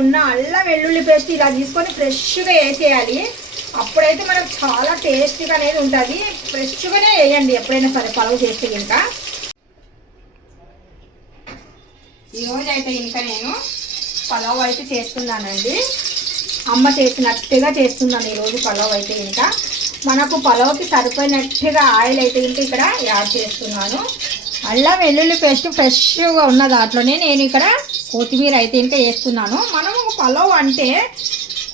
ఉన్న అల్లం వెల్లుల్లి పేస్ట్ ఇలా తీసుకొని ఫ్రెష్గా వేసేయాలి. అప్పుడైతే మనకు చాలా టేస్టీగా అనేది ఉంటుంది. ఫ్రెష్గానే వేయండి ఎప్పుడైనా సరే పలావ్ చేస్తే. ఇంకా ఈరోజు అయితే ఇంకా నేను పలావ్ అయితే చేస్తున్నానండి. అమ్మ చేసినట్టుగా చేస్తున్నాను ఈరోజు పలావ్ అయితే. ఇంకా మనకు పలావ్కి సరిపోయినట్టుగా ఆయిల్ అయితే ఇంకా ఇక్కడ యాడ్ చేస్తున్నాను. అల్లం వెల్లుల్లి పేస్ట్ ఫ్రెష్గా ఉన్న దాంట్లోనే నేను ఇక్కడ కొత్తిమీర అయితే ఇంకా వేస్తున్నాను. మనము పలావ్ అంటే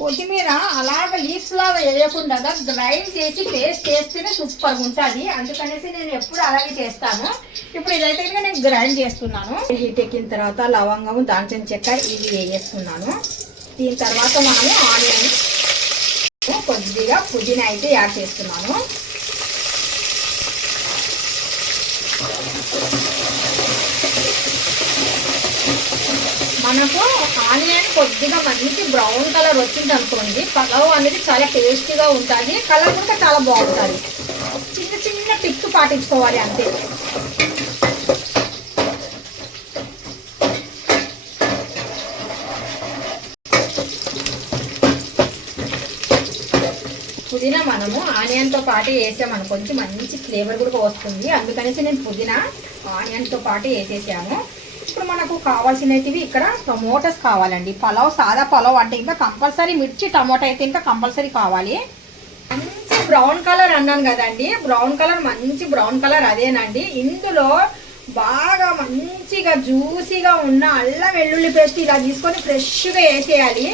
కొత్తిమీర అలాగ లీవ్స్ లాగా వేయకుండా గ్రైండ్ చేసి పేస్ట్ చేస్తేనే సూపర్గా ఉంటుంది. అందుకనేసి నేను ఎప్పుడు అలాగే చేస్తాను. ఇప్పుడు ఇదైతే కనుక నేను గ్రైండ్ చేస్తున్నాను. హీట్ ఎక్కిన తర్వాత లవంగము, దాల్చిన చెక్క ఇవి వేసేస్తున్నాను. దీని తర్వాత మనము ఆనియన్, కొద్దిగా పుదీనా అయితే యాడ్ చేస్తున్నాను. మనకు ఆనియన్ కొద్దిగా మంచి బ్రౌన్ కలర్ వచ్చింది అనుకోండి, పలావ్ అనేది చాలా టేస్టీగా ఉంటుంది. కలర్ కూడా చాలా బాగుంటుంది. చిన్న చిన్న టిప్స్ పాటించుకోవాలి అంతే. పుదీనా మనము ఆనియన్తో పాటు వేసామనుకోండి మంచి ఫ్లేవర్ కూడా వస్తుంది. అందుకనేసి నేను పుదీనా ఆనియన్తో పాటు వేసేసాము. ఇప్పుడు మనకు కావాల్సినవి ఇక్కడ టమోటాస్ కావాలండి. పలావ్ సాదా పలావ్ అంటే ఇంకా కంపల్సరీ మిర్చి టమోటా అయితే ఇంకా కంపల్సరీ కావాలి. మంచి బ్రౌన్ కలర్ అన్నాను కదండి, బ్రౌన్ కలర్ మంచి బ్రౌన్ కలర్ అదేనండి. ఇందులో బాగా మంచిగా జ్యూసీగా ఉన్న అల్లం వెల్లుల్లి పేస్ట్ ఇలా తీసుకొని ఫ్రెష్గా వేసేయాలి.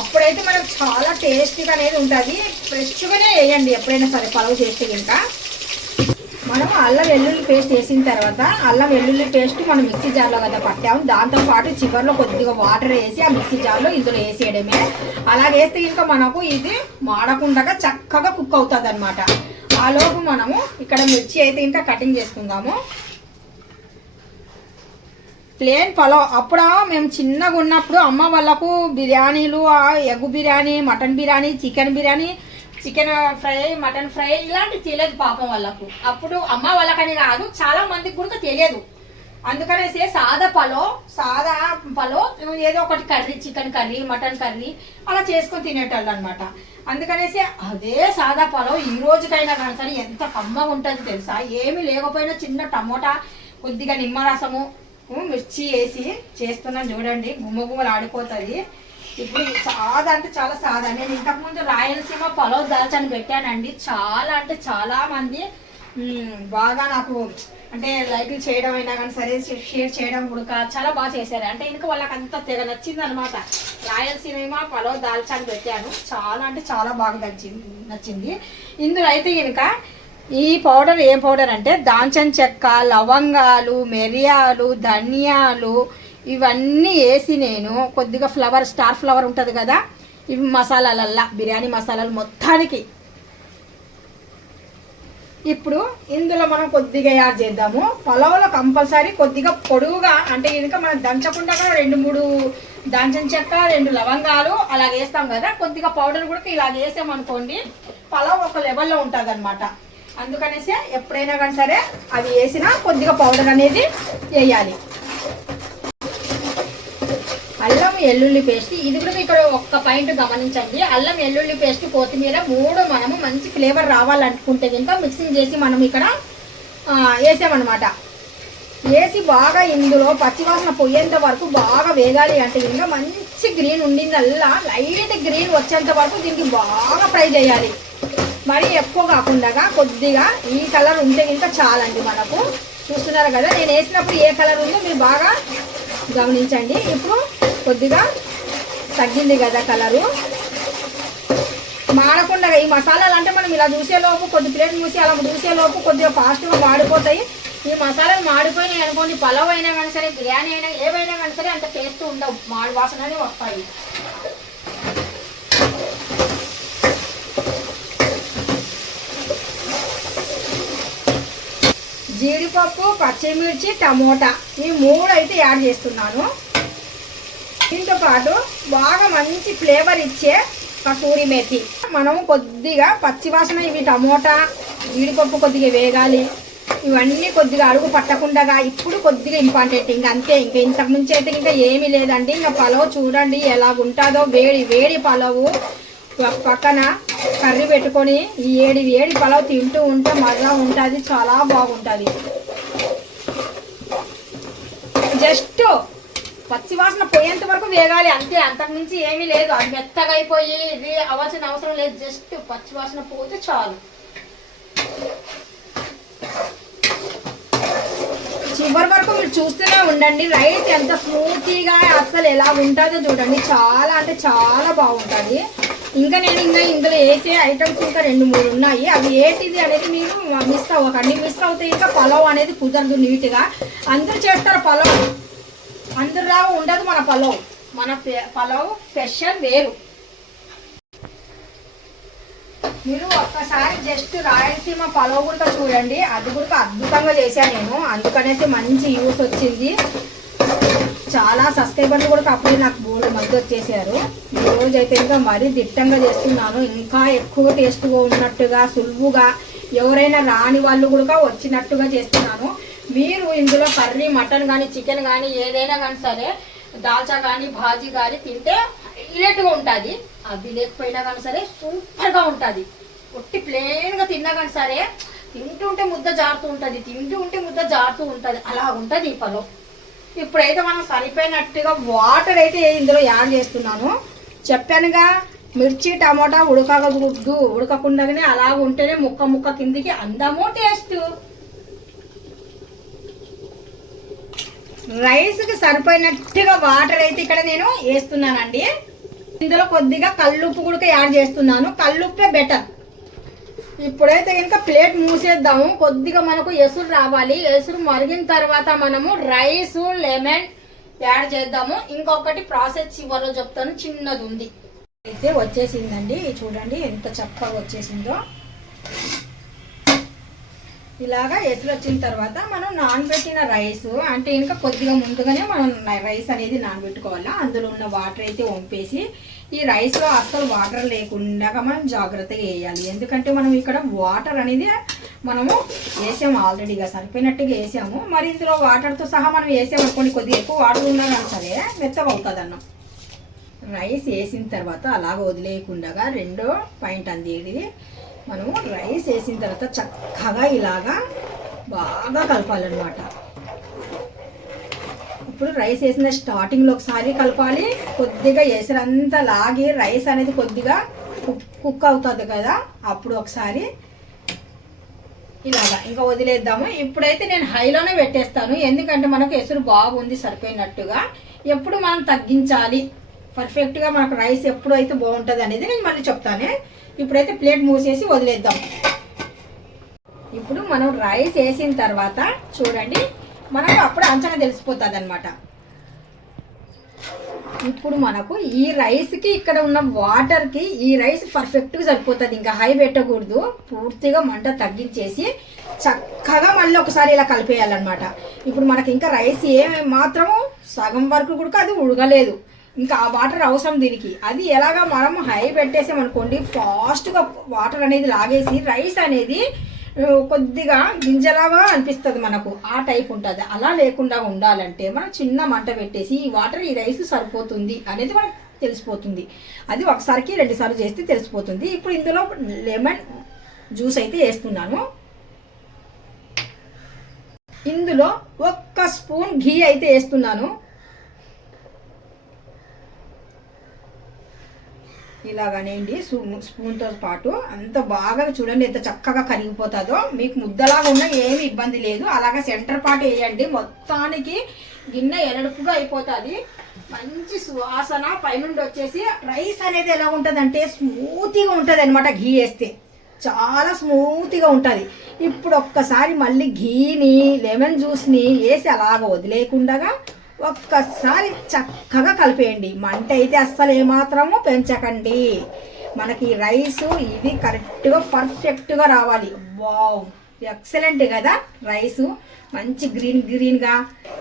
అప్పుడైతే మనకు చాలా టేస్టీగా అనేది ఉంటుంది. ఫ్రెష్గానే వేయండి ఎప్పుడైనా సరే పలావ్ చేస్తే. ఇంకా మనం అల్లం వెల్లుల్లి పేస్ట్ వేసిన తర్వాత అల్లం వెల్లుల్లి పేస్ట్ మనం మిక్సీ జార్లో కదా పట్టాము. దాంతోపాటు చివరిలో కొద్దిగా వాటర్ వేసి ఆ మిక్సీ జార్లో ఇందులో వేసేయడమే. అలా వేస్తే ఇంకా మనకు ఇది మాడకుండా చక్కగా కుక్ అవుతుంది అనమాట. ఆలోపు మనము ఇక్కడ మిర్చి అయితే ఇంకా కటింగ్ చేసుకుందాము. ప్లేన్ పలావ్ అప్పుడు మేము చిన్నగా ఉన్నప్పుడు అమ్మ వాళ్ళకు బిర్యానీలు, egg biryani, mutton biryani, chicken fry, mutton fry ఇలాంటివి తెలియదు పాపం వాళ్ళకు. అప్పుడు అమ్మ వాళ్ళకని కాదు, చాలా మందికి కూడా తెలియదు. అందుకనేసి సాదా పలావ్ ఏదో ఒకటి curry, chicken curry, mutton curry అలా చేసుకొని తినేటోళ్ళు అనమాట. అందుకనేసి అదే సాదా పలావ్ ఈ రోజుకైనా కానీ సరే ఎంత కమ్మగా ఉంటుంది తెలుసా. ఏమీ లేకపోయినా చిన్న టమోటా, కొద్దిగా నిమ్మరసము, మిర్చి వేసి చేస్తున్నాను చూడండి, గుమ్మగుమ్మలు ఆడిపోతుంది. ఇప్పుడు సాదా అంటే చాలా సాదా. నేను ఇంతకుముందు రాయలసీమ పలావ్ దాల్చని పెట్టానండి. చాలా అంటే చాలా మంది బాగా నాకు అంటే లైక్లు చేయడం అయినా కానీ సరే, షేర్ చేయడం కూడా చాలా బాగా చేశారు. అంటే ఇంకా వాళ్ళకి అంత తెగ నచ్చింది అనమాట. రాయలసీమ పలావ్ దాల్చని పెట్టాను. చాలా అంటే చాలా బాగా నచ్చింది. ఇందులో అయితే కనుక ఈ పౌడర్ ఏం పౌడర్ అంటే దాల్చిన చెక్క, లవంగాలు, మిరియాలు, ధనియాలు ఇవన్నీ వేసి నేను కొద్దిగా స్టార్ ఫ్లవర్ ఉంటుంది కదా, ఇవి మసాలాలల్లా బిర్యానీ మసాలాలు మొత్తానికి ఇప్పుడు ఇందులో మనం కొద్దిగా యాడ్ చేద్దాము. పలావ్లో కంపల్సరీ కొద్దిగా పొడుగుగా అంటే ఇంకా మనం దంచకుండా 2-3 దాల్చిన చెక్క, 2 లవంగాలు అలా వేస్తాం కదా, కొద్దిగా పౌడర్ కూడా ఇలా వేసామనుకోండి పలావ్ ఒక లెవెల్లో ఉంటుంది అనమాట. అందుకనేసి ఎప్పుడైనా కానీ సరే అవి వేసినా కొద్దిగా పౌడర్ అనేది వేయాలి. అల్లం వెల్లుల్లి పేస్ట్ ఇది కూడా ఇక్కడ ఒక్క పాయింట్ గమనించండి. అల్లం వెల్లుల్లి పేస్ట్, కొత్తిమీర 3 మనము మంచి ఫ్లేవర్ రావాలనుకుంటే కనుక మిక్సింగ్ చేసి మనం ఇక్కడ వేసామన్నమాట. వేసి బాగా ఇందులో పచ్చివాసన పోయేంత వరకు బాగా వేగాలి. అంటే ఇంకా మంచి గ్రీన్ ఉండిందల్లా లైట్ గ్రీన్ వచ్చేంత వరకు దీనికి బాగా ఫ్రై చేయాలి. మరి ఎక్కువ కాకుండా కొద్దిగా ఈ కలర్ ఉంటే ఇంకా చాలండి మనకు. చూస్తున్నారు కదా నేను వేసినప్పుడు ఏ కలర్ ఉందో మీరు బాగా గమనించండి. ఇప్పుడు కొద్దిగా తగ్గింది కదా కలరు. మాడకుండా ఈ మసాలాలు అంటే మనం ఇలా చూసేలోపు కొద్ది ప్లేట్ మూసి అలా చూసేలోపు కొద్దిగా ఫాస్ట్గా మాడిపోతాయి. ఈ మసాలాలు మాడిపోయినాయి అనుకోండి, పలావ్ అయినా కానీ సరే, బిర్యానీ అయినా ఏవైనా కానీ సరే అంత టేస్ట్ ఉండవు, మాడి వాసననే వస్తాయి. జీడిపప్పు, పచ్చిమిర్చి, టమోటా ఈ 3 అయితే యాడ్ చేస్తున్నాను. దీంతో పాటు బాగా మంచి ఫ్లేవర్ ఇచ్చే కసూరి మేతి. మనం కొద్దిగా పచ్చివాసన ఇవి టమోటా, జీడిపప్పు కొద్దిగా వేగాలి. ఇవన్నీ కొద్దిగా అడుగు పట్టకుండా ఇప్పుడు కొద్దిగా ఇంపార్టెంట్. ఇంకా అంతే, ఇంకా ఇంతకు మించి అయితే ఇంకా ఏమీ లేదండి. ఇంకా పలావ్ చూడండి ఎలాగుంటుందో, వేడి వేడి పలావు పక్కన కర్రీ పెట్టుకొని ఈ వేడి వేడి పలావ్ తింటూ ఉంటే మజా ఉంటుంది, చాలా బాగుంటుంది. జస్ట్ పచ్చివాసన పోయేంత వరకు వేగాలి అంతే, అంతకుమించి ఏమీ లేదు. అది మెత్తగా అయిపోయి ఇది అవ్వాల్సిన అవసరం లేదు, జస్ట్ పచ్చివాసన పోతే చాలు. చివరి వరకు మీరు చూస్తూనే ఉండండి. రైస్ ఎంత స్మూతీగా అసలు ఎలా ఉంటుందో చూడండి, చాలా అంటే చాలా బాగుంటుంది. ఇంకా నేను ఇందులో వేసే ఐటమ్స్ ఇంకా 2-3 ఉన్నాయి. అవి ఏంటిది అనేది మీరు మిస్ అవ్వకండి. మిస్ అవుతే ఇంకా పలావ్ అనేది కుదరదు నీట్గా. అందరూ చేస్తారు పలావ్, అందరిలాగా ఉండదు మన పలావ్. మన పలావ్ స్పెషల్ వేరు. మీరు ఒక్కసారి జస్ట్ రాయలసీమ పలావ్ కూడా చూడండి, అది కూడా అద్భుతంగా చేశాను నేను. అందుకనేసి మంచి యూస్ వచ్చింది. చాలా సబ్స్క్రైబర్లు కూడా అప్పుడే నాకు బోర్డు మధ్య వచ్చేసారు. ఈరోజు అయితే ఇంకా మరీ దిట్టంగా చేస్తున్నాను. ఇంకా ఎక్కువ టేస్ట్గా ఉన్నట్టుగా, సులువుగా, ఎవరైనా రాని వాళ్ళు కూడా వచ్చినట్టుగా చేస్తున్నాను. మీరు ఇందులో కర్రీ, మటన్ కానీ, చికెన్ కానీ, ఏదైనా కానీ సరే, దాల్చా కానీ, భాజీ కానీ తింటే హైలైట్గా ఉంటుంది. అది లేకపోయినా కానీ సరే సూపర్గా ఉంటుంది. ఒట్టి ప్లెయిన్గా తిన్నా కానీ సరే తింటుంటే ముద్ద జారుతూ ఉంటుంది, తింటుంటే ముద్ద జారుతూ ఉంటుంది, అలా ఉంటుంది ఈ పలావ్. ఇప్పుడైతే మనం సరిపోయినట్టుగా వాటర్ అయితే ఇందులో యాడ్ చేస్తున్నాను. చెప్పానుగా, మిర్చి టమాటా ఉడకకుండానే అలా ఉంటేనే ముక్క ముక్క కిందికి అందము, టేస్ట్. రైస్కి సరిపోయినట్టుగా వాటర్ అయితే ఇక్కడ నేను వేస్తున్నానండి. ఇందులో కొద్దిగా కల్లుప్పు కూడా యాడ్ చేస్తున్నాను. కల్లుప్పే బెటర్. ఇప్పుడైతే ఇంకా ప్లేట్ మూసేద్దాము. కొద్దిగా మనకు ఎసురు రావాలి. ఎసురు మరిగిన తర్వాత మనము రైస్, లెమన్ యాడ్ చేద్దాము. ఇంకొకటి ప్రాసెస్ చివరిలో చెప్తాను, చిన్నది ఉంది. అయితే వచ్చేసిందండి, చూడండి ఎంత చక్కగా వచ్చేసిందో. ఇలాగా ఎసురు వచ్చిన తర్వాత మనం నానబెట్టిన రైస్, అంటే ఇంకా కొద్దిగా ముందుగానే మనం రైస్ అనేది నానబెట్టుకోవాలా. అందులో ఉన్న వాటర్ అయితే వంపేసి, ఈ రైస్లో అస్సలు వాటర్ లేకుండా మనం జాగ్రత్తగా వేయాలి. ఎందుకంటే మనం ఇక్కడ వాటర్ అనేది మనము వేసాము, ఆల్రెడీగా సరిపోయినట్టుగా వేసాము. మరి ఇందులో వాటర్తో సహా మనం వేసామనుకోండి, కొద్దిగా ఎక్కువ వాటర్ ఉన్నా కానీ సరే మెత్తగా అవుతుంది అన్నం. రైస్ వేసిన తర్వాత అలాగ వదిలేయకుండా రెండో పాయింట్ అంది, మనము రైస్ వేసిన తర్వాత చక్కగా ఇలాగా బాగా కలపాలన్నమాట. ఇప్పుడు రైస్ వేసిన స్టార్టింగ్లో ఒకసారి కలపాలి. కొద్దిగా ఎసరంతా లాగి రైస్ అనేది కొద్దిగా కుక్ అవుతుంది కదా, అప్పుడు ఒకసారి ఇలాగా ఇంకా వదిలేద్దాము. ఇప్పుడైతే నేను హైలోనే పెట్టేస్తాను, ఎందుకంటే మనకు ఎసురు బాగుంది సరిపోయినట్టుగా. ఎప్పుడు మనం తగ్గించాలి పర్ఫెక్ట్గా మనకు రైస్ ఎప్పుడు అయితే బాగుంటుంది అనేది నేను మళ్ళీ చెప్తానే. ఇప్పుడైతే ప్లేట్ మూసేసి వదిలేద్దాం. ఇప్పుడు మనం రైస్ వేసిన తర్వాత చూడండి, మనకు అప్పుడు అంచనా తెలిసిపోతుంది అనమాట. ఇప్పుడు మనకు ఈ రైస్కి ఇక్కడ ఉన్న వాటర్కి ఈ రైస్ పర్ఫెక్ట్గా సరిపోతుంది. ఇంకా హై పెట్టకూడదు, పూర్తిగా మంట తగ్గించేసి చక్కగా మళ్ళీ ఒకసారి ఇలా కలిపేయాలన్నమాట. ఇప్పుడు మనకి ఇంకా రైస్ మాత్రము సగం వరకు కూడా అది ఉడగలేదు, ఇంకా ఆ వాటర్ అవసరం దీనికి. అది ఎలాగా మనం హై పెట్టేసామనుకోండి, ఫాస్ట్గా వాటర్ అనేది లాగేసి రైస్ అనేది కొద్దిగా గింజలాగా అనిపిస్తుంది మనకు, ఆ టైప్ ఉంటుంది. అలా లేకుండా ఉండాలంటే మనం చిన్న మంట పెట్టేసి ఈ వాటర్ ఈ రైస్ సరిపోతుంది అనేది మనకు తెలిసిపోతుంది. అది ఒకసారికి 2 సార్లు చేస్తే తెలిసిపోతుంది. ఇప్పుడు ఇందులో లెమన్ జ్యూస్ అయితే వేస్తున్నాను. ఇందులో 1 స్పూన్ ఘీ అయితే వేస్తున్నాను. ఇలాగనేయండి స్పూన్తో పాటు అంత బాగా చూడండి ఎంత చక్కగా కరిగిపోతుందో. మీకు ముద్దలాగా ఉన్న ఏమి ఇబ్బంది లేదు. అలాగే సెంటర్ పార్ట్ వేయండి, మొత్తానికి గిన్నె ఎలడుపుగా అయిపోతుంది. మంచి సువాసన పైనుండి వచ్చేసి రైస్ అనేది ఎలా ఉంటుంది అంటే స్మూత్గా ఉంటుంది అనమాట. ఘీ వేస్తే చాలా స్మూత్గా ఉంటుంది. ఇప్పుడు ఒక్కసారి మళ్ళీ ఘీని లెమన్ జ్యూస్ని వేసి అలాగ వదిలేకుండా ఒక్కసారి చక్కగా కలిపేయండి. మంట అయితే అస్సలు ఏమాత్రము పెంచకండి. మనకి రైస్ ఇది కరెక్ట్గా పర్ఫెక్ట్గా రావాలి. వావ్, ఎక్సలెంట్ కదా రైసు, మంచి గ్రీన్గా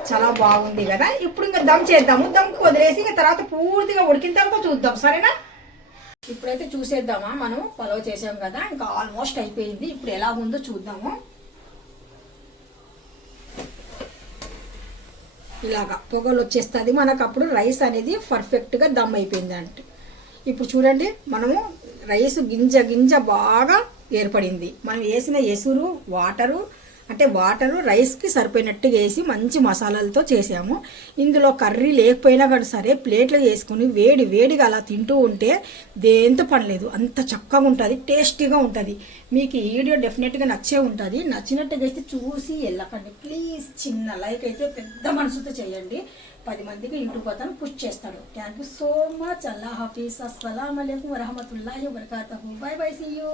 చాలా బాగుంది కదా. ఇప్పుడు ఇంకా దమ్ చేద్దాము. దమ్కి వదిలేసి ఇంకా తర్వాత పూర్తిగా ఉడికిన తర్వాత చూద్దాం, సరేనా? ఇప్పుడైతే చూసేద్దామా. మనం పలావ్ చేసాం కదా, ఇంకా ఆల్మోస్ట్ అయిపోయింది. ఇప్పుడు ఎలా ఉందో చూద్దాము. ఇలాగా పొగలు వచ్చేస్తుంది మనకు. అప్పుడు రైస్ అనేది పర్ఫెక్ట్గా దమ్ అయిపోయింది అంటే. ఇప్పుడు చూడండి మనము రైస్ గింజ బాగా ఏర్పడింది. మనం వేసిన ఎసురు వాటరు రైస్కి సరిపోయినట్టుగా వేసి మంచి మసాలాలతో చేసాము. ఇందులో కర్రీ లేకపోయినా కానీ సరే ప్లేట్లో వేసుకుని వేడిగా అలా తింటూ ఉంటే దేంతో పని లేదు, అంత చక్కగా ఉంటుంది, టేస్టీగా ఉంటుంది. మీకు ఈ వీడియో డెఫినెట్గా నచ్చే ఉంటుంది. నచ్చినట్టుగా అయితే చూసి వెళ్ళకండి ప్లీజ్. చిన్న లైక్ అయితే పెద్ద మనసుతో చేయండి. 10 మందికి యూట్యూబ్ అతను పుష్ చేస్తాడు. Thank you so much. అల్లా హాఫీజ్. అస్సలాము అలైకుం వరహమతుల్లాహి వబరకాతుహు. Bye bye. See you.